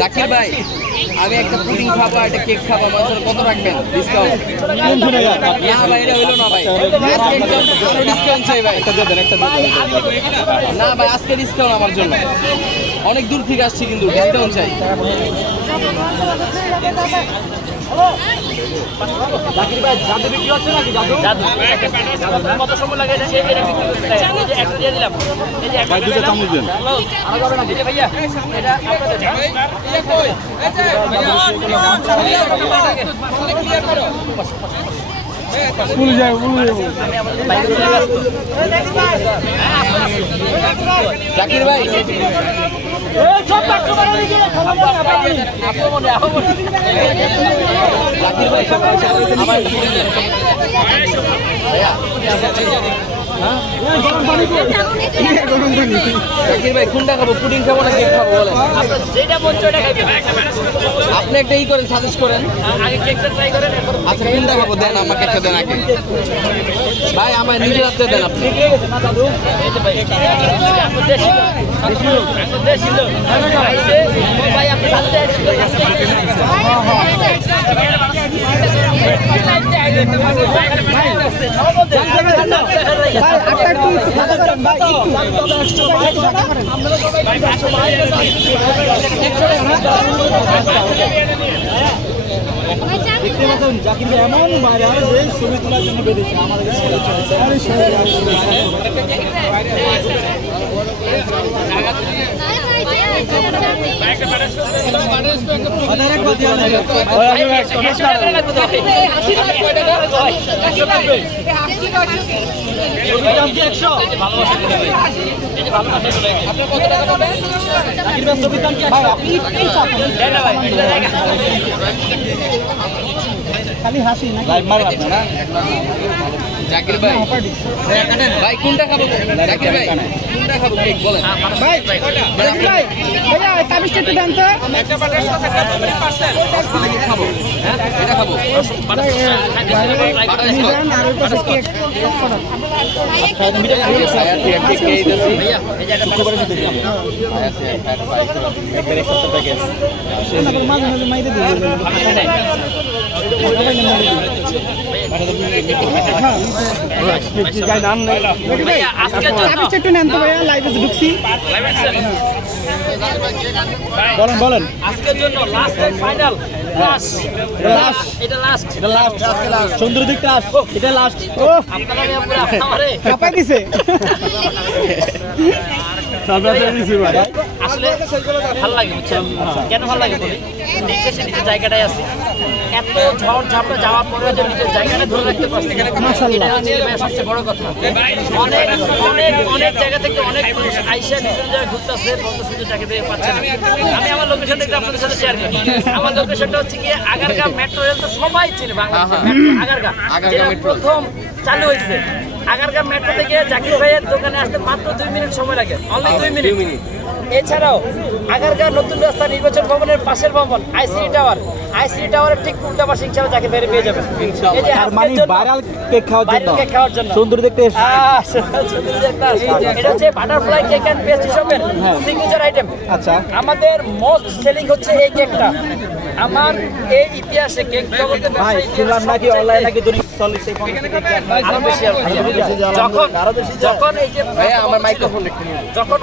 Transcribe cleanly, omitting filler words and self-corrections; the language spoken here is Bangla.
জাকির ভাই আমি একটা পুডিং খাবো একটা কেক খাবো আমার জন্য কত রাখবেন ডিসকাউন্ট? না ভাই এটা হইলো না ভাই, ডিসকাউন্ট চাই ভাই, না ভাই আজকে ডিসকাউন্ট আমার জন্য, অনেক দূর থেকে আসছি কিন্তু ডিসকাউন্ট চাই। জাকির ভাই জাদু বিক্রি হচ্ছে নাকি? জাদু কত সময় লাগে? একটা দিয়ে দিলাম, এই যে একটা দুটো চামচ দেন, আর যাবে নাকি ভাইয়া? এটা আপনাদের ক্লিয়ার করো, স্কুল যাও জাকির ভাই জাকির ভাই কোনটা খাবো, পুডিং খাবো না কেক খাবো বলেন? যেটা বলছো ওটা খাইবেন, আপনি একটা ই করেন, সাজেস্ট করেন। আগে কেকটা ট্রাই করেন। আচ্ছা কোনটা খাবো দেন, আমাকে একটা দেন আগে ভাই, আমার নিজের হাতে দেন আপনি। ভাই আপনি জাকির এমন বাইরে ছবি তোলার জন্য বেরিয়েছে আমাদের খালি হাসি না জাকির ভাই ভাই কোনটা খাবো? জাকির ভাই কোনটা খাবো কেক বলেন? ভাই ভাই ভাইয়া তাবিজটা একটু দেন তো। একটা বাটারস্কচ একটা পার্সেল খাবো, হ্যাঁ এটা খাবো একটু নেন তো ভাইয়া, লাইভে ঢুকছি। বলেন বলেন আজকের জন্য লাস্ট এন্ড ফাইনাল এটা লাস্ট সুন্দর দিকটা এটা লাস্ট। আপনারা আমারে কাঁপাই দিছে আসলে ভালো লাগে বুঝছেন কেন ভালো লাগে বলি, নিজের নিজের জায়গাটাই আছে, এত ঝড় ঝাপটা যাওয়ার পরেও যে নিজের জায়গাটা ধরে রাখতে পারছে এটা হচ্ছে সবচেয়ে বড় কথা। অনেক অনেক অনেক জায়গা থেকে অনেক মানুষ আইসা নিজের জায়গায় ঘুরতেছে, বলতেছে যে টাকা দিয়ে পাচ্ছে না। আমি আমার লোকেশনটা একটু আপনাদের সাথে শেয়ার করি। আমার লোকেশনটা হচ্ছে কি আগারগাঁও মেট্রো রেল, তো সবাই চিনে বাংলাদেশে আগারগাঁও যেটা প্রথম চালু হয়েছে। আগারগাঁও মেট্রো থেকে জাকির ভাইয়ের দোকানে আসতে মাত্র 2 মিনিট সময় লাগে, অনলি 2 মিনিট। এছাড়াও আগারগাঁও নতুন রাস্তা নির্বাচন ভবনের পাশের ভবন আইসিডি টাওয়ারের ঠিক উল্টা পাশে হিসাবে জাকির ভাইয়ের পেয়ে যাবেন। এই যে ভাইরাল কেক খাওয়ার জন্য সুন্দর দেখতে এটা হচ্ছে বাটারফ্লাই কেক এন্ড পেস্ট্রি শপের সিগনেচার আইটেম। আচ্ছা আমাদের মোস্ট সেলিং হচ্ছে এই কেকটা। আমার এই ইতিহাসে কেক জগতে ভাই শুনলাম নাকি অনলাইন নাকি যখন এই যে আমার মাইক্রোফোন যখন